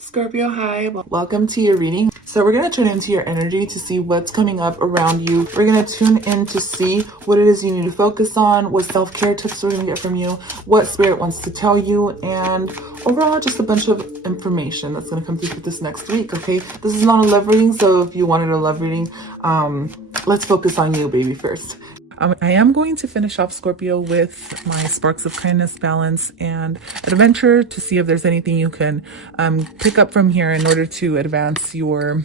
Scorpio, hi. Welcome to your reading. So we're going to tune into your energy to see what's coming up around you. We're going to tune in to see what it is you need to focus on, what self-care tips we're going to get from you, what spirit wants to tell you, and overall just a bunch of information that's going to come through for this next week, okay? This is not a love reading, so if you wanted a love reading, let's focus on you, baby, first. I am going to finish off Scorpio with my sparks of kindness, balance, and adventure to see if there's anything you can pick up from here in order to advance your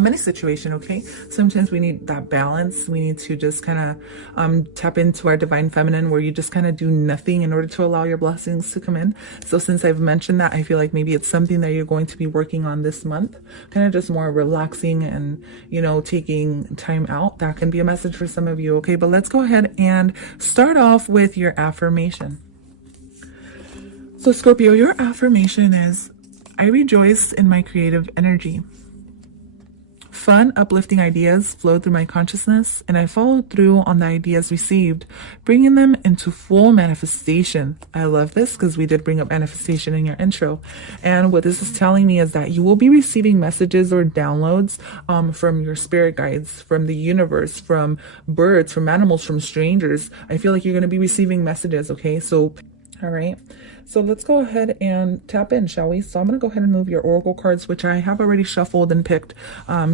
money situation, okay? Sometimes we need that balance. We need to just kind of tap into our divine feminine where you just kind of do nothing in order to allow your blessings to come in. So since I've mentioned that, I feel like maybe it's something that you're going to be working on this month, kind of just more relaxing and, you know, taking time out. That can be a message for some of you, okay? But let's go ahead and start off with your affirmation. So Scorpio, your affirmation is, I rejoice in my creative energy. Fun, uplifting ideas flow through my consciousness, and I follow through on the ideas received, bringing them into full manifestation. I love this because we did bring up manifestation in your intro. And what this is telling me is that you will be receiving messages or downloads from your spirit guides, from the universe, from birds, from animals, from strangers. I feel like you're going to be receiving messages, okay? So, all right. So let's go ahead and tap in, shall we? So I'm going to go ahead and move your oracle cards, which I have already shuffled and picked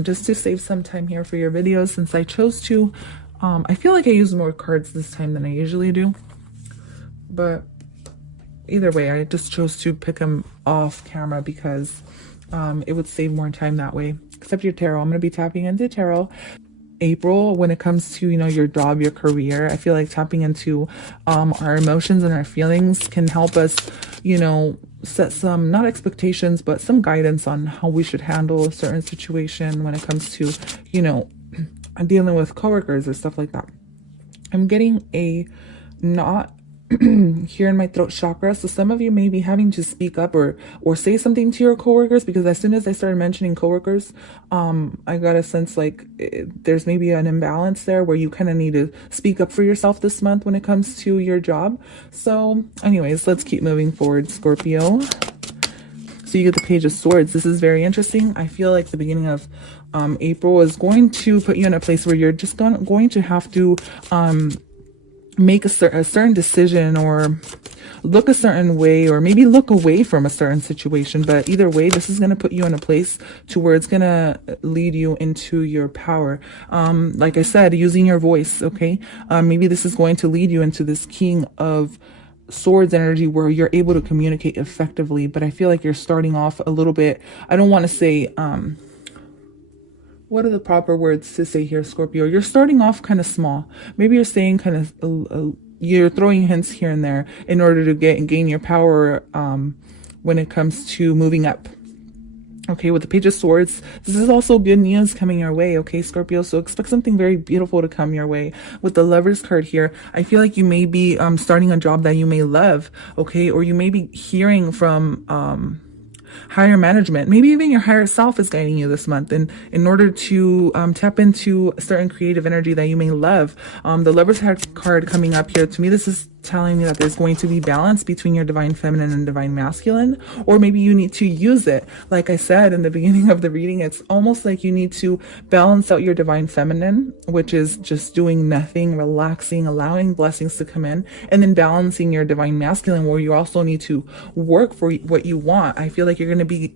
just to save some time here for your videos since I chose to. I feel like I use more cards this time than I usually do. But either way, I just chose to pick them off camera because it would save more time that way. Except your tarot. I'm going to be tapping into tarot. April, when it comes to, you know, your job, your career, I feel like tapping into our emotions and our feelings can help us, you know, set some, not expectations, but some guidance on how we should handle a certain situation when it comes to, you know, dealing with coworkers or stuff like that. I'm getting a knot here in my throat chakra, so some of you may be having to speak up or say something to your coworkers, because as soon as I started mentioning coworkers, I got a sense like there's maybe an imbalance there where you kind of need to speak up for yourself this month when it comes to your job. So anyways, let's keep moving forward, Scorpio. So you get the Page of Swords. This is very interesting. I feel like the beginning of April is going to put you in a place where you're just going to have to make a certain decision, or look a certain way, or maybe look away from a certain situation. But either way, this is going to put you in a place to where it's going to lead you into your power. Like I said, using your voice, okay? Maybe this is going to lead you into this King of Swords energy where you're able to communicate effectively. But I feel like you're starting off a little bit, I don't want to say, what are the proper words to say here, Scorpio? You're starting off kind of small. Maybe you're saying kind of, you're throwing hints here and there in order to gain your power when it comes to moving up. Okay, with the Page of Swords, this is also good news coming your way, okay, Scorpio? So expect something very beautiful to come your way. With the Lovers card here, I feel like you may be starting a job that you may love, okay? Or you may be hearing from higher management. Maybe even your higher self is guiding you this month in order to tap into a certain creative energy that you may love. The Lovers card coming up here, to me, this is telling me that there's going to be balance between your divine feminine and divine masculine, or maybe you need to use it. Like I said in the beginning of the reading, it's almost like you need to balance out your divine feminine, which is just doing nothing, relaxing, allowing blessings to come in, and then balancing your divine masculine where you also need to work for what you want. I feel like you're going to be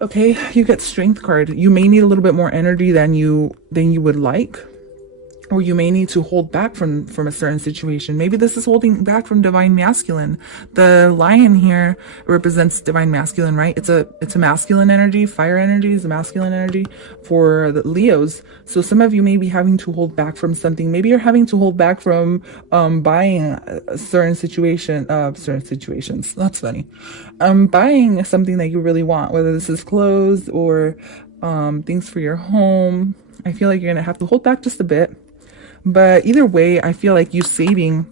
okay. You get Strength card. You may need a little bit more energy than you would like, or you may need to hold back from a certain situation. Maybe this is holding back from divine masculine. The lion here represents divine masculine, right? It's a masculine energy. Fire energy is a masculine energy for the Leos. So some of you may be having to hold back from something. Maybe you're having to hold back from buying a certain situations. That's funny. Buying something that you really want, whether this is clothes or things for your home. I feel like you're gonna have to hold back just a bit. But either way, I feel like you saving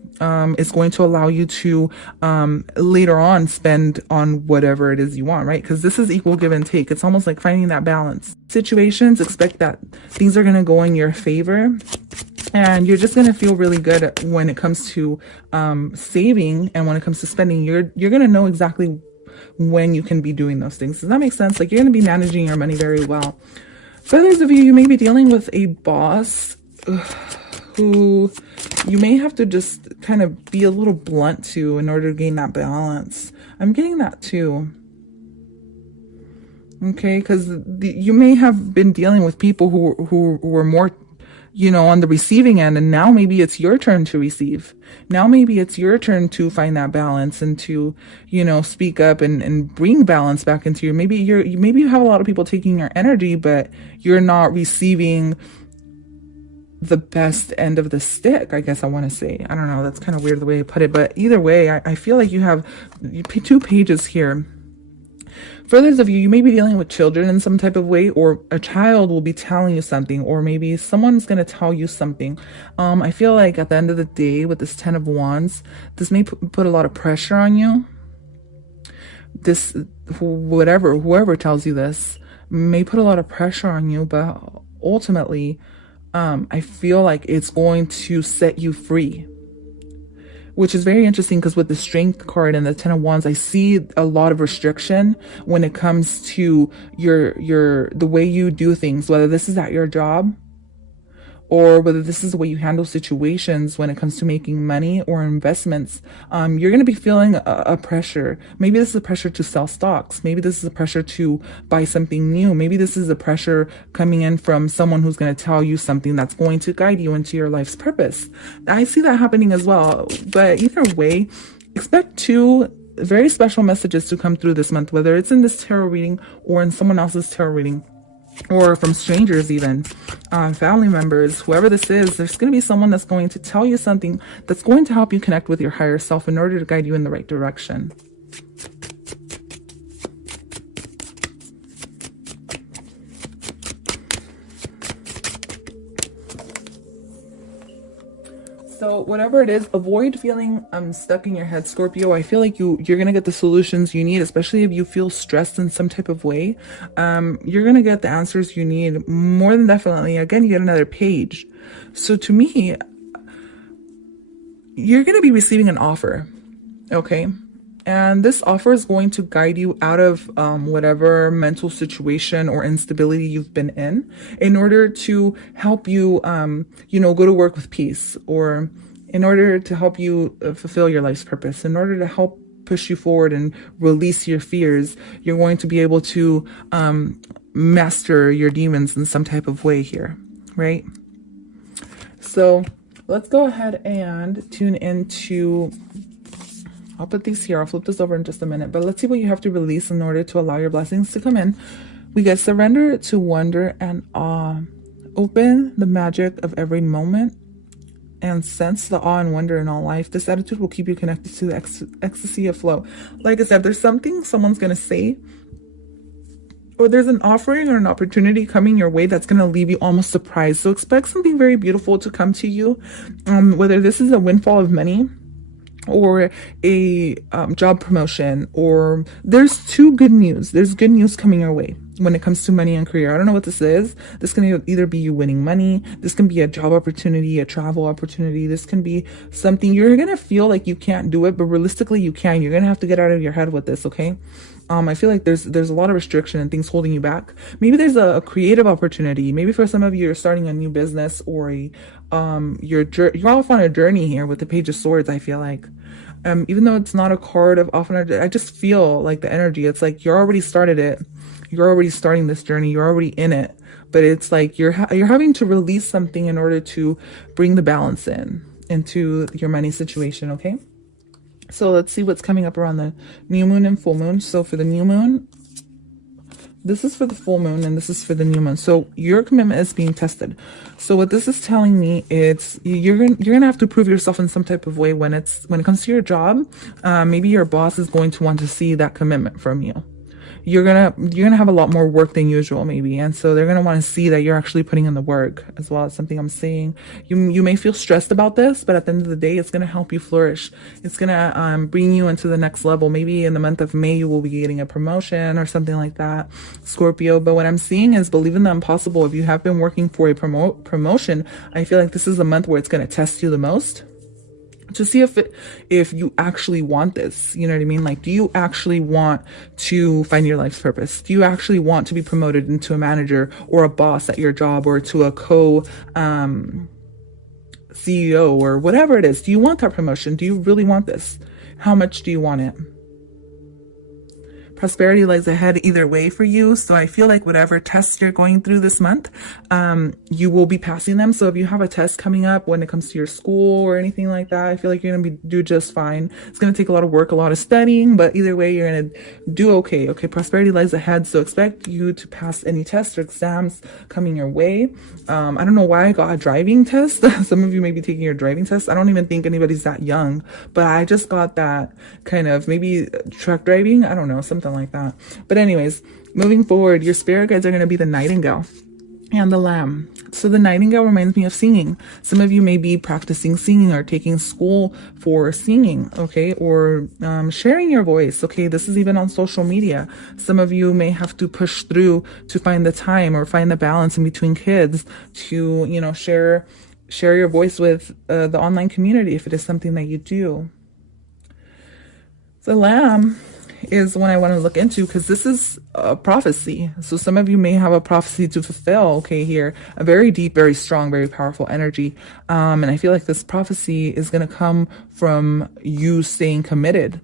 is going to allow you to later on spend on whatever it is you want, right? Because this is equal give and take. It's almost like finding that balance. Situations, expect that things are going to go in your favor. And you're just going to feel really good when it comes to saving, and when it comes to spending. You're going to know exactly when you can be doing those things. Does that make sense? Like, you're going to be managing your money very well. For others of you, you may be dealing with a boss who you may have to just kind of be a little blunt to in order to gain that balance. I'm getting that too. Okay, because you may have been dealing with people who were more, you know, on the receiving end, and now maybe it's your turn to receive. Now maybe it's your turn to find that balance and to, you know, speak up and bring balance back into you. Maybe you have a lot of people taking your energy, but you're not receiving the best end of the stick, I guess I want to say. I don't know, that's kind of weird the way I put it, but either way, I feel like you have 2 pages here. For others of you, you may be dealing with children in some type of way, or a child will be telling you something, or maybe someone's going to tell you something. I feel like at the end of the day, with this 10 of Wands, this may put a lot of pressure on you. This, whoever tells you this, may put a lot of pressure on you, but ultimately, I feel like it's going to set you free. Which is very interesting, because with the Strength card and the 10 of Wands, I see a lot of restriction when it comes to the way you do things, whether this is at your job or whether this is the way you handle situations when it comes to making money or investments. You're going to be feeling a pressure. Maybe this is a pressure to sell stocks. Maybe this is a pressure to buy something new. Maybe this is a pressure coming in from someone who's going to tell you something that's going to guide you into your life's purpose. I see that happening as well. But either way, expect 2 very special messages to come through this month, whether it's in this tarot reading or in someone else's tarot reading, or from strangers even, family members, whoever this is. There's going to be someone that's going to tell you something that's going to help you connect with your higher self in order to guide you in the right direction. So whatever it is, avoid feeling stuck in your head, Scorpio. I feel like you're going to get the solutions you need, especially if you feel stressed in some type of way. You're going to get the answers you need, more than definitely. Again, you get another page. So to me, you're going to be receiving an offer, okay? And this offer is going to guide you out of whatever mental situation or instability you've been in order to help you, go to work with peace, or in order to help you fulfill your life's purpose, in order to help push you forward and release your fears. You're going to be able to master your demons in some type of way here, right? So let's go ahead and tune into... I'll put these here. I'll flip this over in just a minute. But let's see what you have to release in order to allow your blessings to come in. We get surrender to wonder and awe. Open the magic of every moment and sense the awe and wonder in all life. This attitude will keep you connected to the ecstasy of flow. Like I said, there's something someone's going to say, or there's an offering or an opportunity coming your way that's going to leave you almost surprised. So expect something very beautiful to come to you, whether this is a windfall of money, or a job promotion, or there's 2 good news. There's good news coming your way when it comes to money and career. I don't know what this is. This can either be you winning money. This can be a job opportunity, a travel opportunity. This can be something you're going to feel like you can't do it, but realistically you can. You're going to have to get out of your head with this, okay? I feel like there's a lot of restriction and things holding you back. Maybe there's a creative opportunity. Maybe for some of you, you're starting a new business, or you're off on a journey here with the Page of Swords. I feel like, even though it's not a card of off on a journey, I just feel like the energy. It's like you're already started it. You're already starting this journey. You're already in it. But it's like you're having to release something in order to bring the balance into your money situation. Okay. So let's see what's coming up around the new moon and full moon. So for the new moon, this is for the full moon, and this is for the new moon. So your commitment is being tested. So what this is telling me, it's you're gonna have to prove yourself in some type of way when it comes to your job. Maybe your boss is going to want to see that commitment from you. You're gonna have a lot more work than usual, maybe, and so they're gonna want to see that you're actually putting in the work as well. As something I'm saying, you may feel stressed about this, but at the end of the day, it's gonna help you flourish. It's gonna bring you into the next level. Maybe in the month of May, you will be getting a promotion or something like that, Scorpio. But what I'm seeing is believe in the impossible. If you have been working for a promotion, I feel like this is the month where it's gonna test you the most. to see if you actually want this. You know what I mean? Like, do you actually want to find your life's purpose? Do you actually want to be promoted into a manager or a boss at your job, or to a CEO or whatever it is? Do you want that promotion? Do you really want this? How much do you want it? Prosperity lies ahead either way for you. So I feel like whatever tests you're going through this month, you will be passing them. So if you have a test coming up when it comes to your school or anything like that, I feel like you're going to do just fine. It's going to take a lot of work, a lot of studying, but either way, you're going to do okay. Okay, prosperity lies ahead. So expect you to pass any tests or exams coming your way. I don't know why I got a driving test. Some of you may be taking your driving test. I don't even think anybody's that young, but I just got that kind of, maybe truck driving. I don't know, something like that. But anyways, moving forward, your spirit guides are going to be the nightingale and the lamb. So the nightingale reminds me of singing. Some of you may be practicing singing or taking school for singing, okay, or sharing your voice. Okay, this is even on social media. Some of you may have to push through to find the time or find the balance in between kids to, you know, share your voice with the online community if it is something that you do. The lamb is one I want to look into, because this is a prophecy. So some of you may have a prophecy to fulfill, okay, here. A very deep, very strong, very powerful energy. And I feel like this prophecy is going to come from you staying committed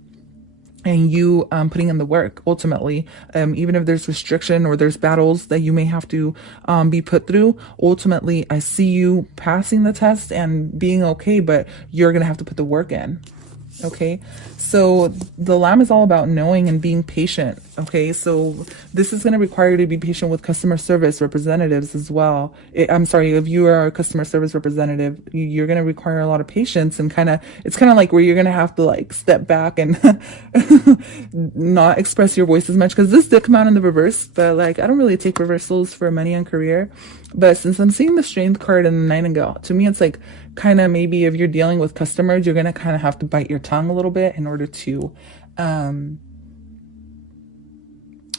and you putting in the work, ultimately. Even if there's restriction or there's battles that you may have to be put through, ultimately, I see you passing the test and being okay, but you're going to have to put the work in. Okay, so the lamb is all about knowing and being patient. Okay, so this is going to require you to be patient with customer service representatives as well. I'm sorry, if you are a customer service representative, you're going to require a lot of patience, and it's kind of like where you're going to have to like step back and not express your voice as much, because this did come out in the reverse, but like, I don't really take reversals for money and career. But since I'm seeing the strength card and the nightingale, to me, it's like kind of, maybe if you're dealing with customers, you're going to kind of have to bite your tongue a little bit in order to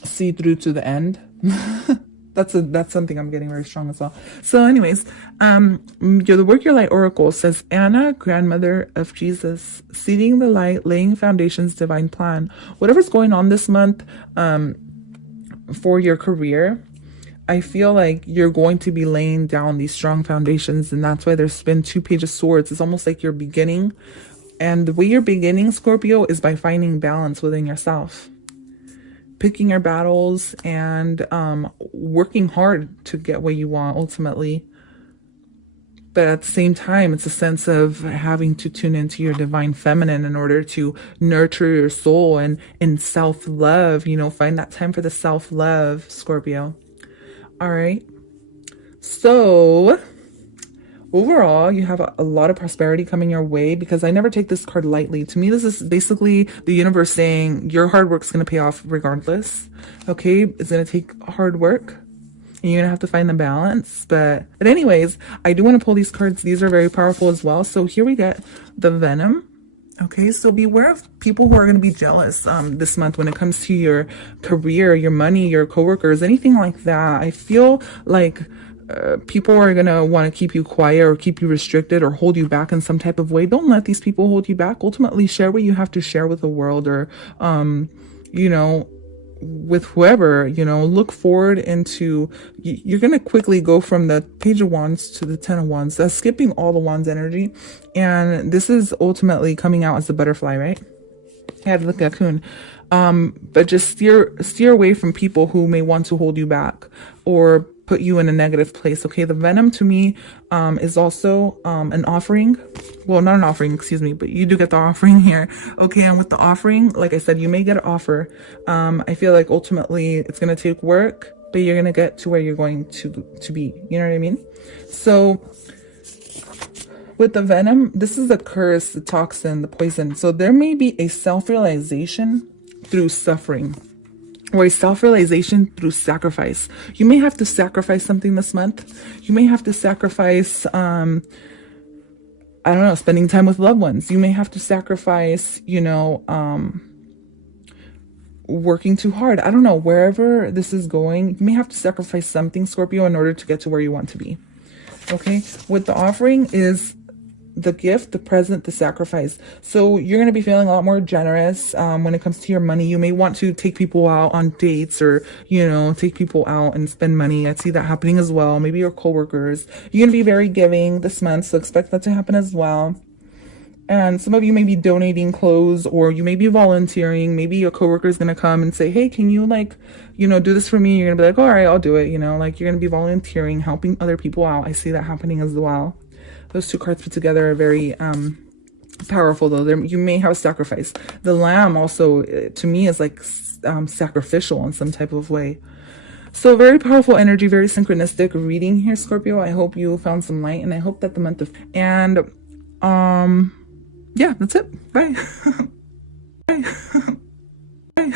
see through to the end. That's something I'm getting very strong as well. So anyways, the Work Your Light Oracle says, Anna, grandmother of Jesus, seeding the light, laying foundations, divine plan. Whatever's going on this month for your career, I feel like you're going to be laying down these strong foundations, and that's why there's been 2 Page of Swords. It's almost like you're beginning, and the way you're beginning, Scorpio, is by finding balance within yourself, picking your battles, and working hard to get what you want ultimately. But at the same time, it's a sense of having to tune into your divine feminine in order to nurture your soul and self-love, find that time for the self-love, Scorpio. All right. So overall, you have a lot of prosperity coming your way, because I never take this card lightly. To me, this is basically the universe saying your hard work's going to pay off regardless. Okay. It's going to take hard work, and you're going to have to find the balance. But anyways, I do want to pull these cards. These are very powerful as well. So here we get the Venom. Okay, so beware of people who are going to be jealous this month when it comes to your career, your money, your coworkers, anything like that. I feel like people are going to want to keep you quiet or keep you restricted or hold you back in some type of way. Don't let these people hold you back. Ultimately, share what you have to share with the world, or, with whoever, look forward into, you're going to quickly go from the Page of Wands to the 10 of Wands. That's skipping all the Wands energy. And this is ultimately coming out as the butterfly, right? Yeah, the cocoon. But just steer away from people who may want to hold you back or put you in a negative place. Okay, the Venom to me is also an offering. Well, not an offering, excuse me, but you do get the offering here. Okay, and with the offering, like I said, you may get an offer. I feel like ultimately it's going to take work, but you're going to get to where you're going to be. You know what I mean? So with the Venom, this is the curse, the toxin, the poison. So there may be a self-realization through suffering, or a self-realization through sacrifice. You may have to sacrifice something this month. You may have to sacrifice, spending time with loved ones. You may have to sacrifice, working too hard. I don't know, wherever this is going, you may have to sacrifice something, Scorpio, in order to get to where you want to be. Okay, with the offering is the gift, the present, the sacrifice. So you're going to be feeling a lot more generous when it comes to your money. You may want to take people out on dates, or, you know, take people out and spend money. I see that happening as well. Maybe your coworkers. You're going to be very giving this month, so expect that to happen as well. And some of you may be donating clothes, or you may be volunteering. Maybe your coworker is going to come and say, hey, can you, like, you know, do this for me? You're going to be like, all right, I'll do it. You know, like, you're going to be volunteering, helping other people out. I see that happening as well. Those two cards put together are very powerful, though. You may have a sacrifice. The lamb also, to me, is like sacrificial in some type of way. So very powerful energy, very synchronistic reading here, Scorpio. I hope you found some light, and I hope that the month of, and yeah, that's it. Bye. Bye. Bye.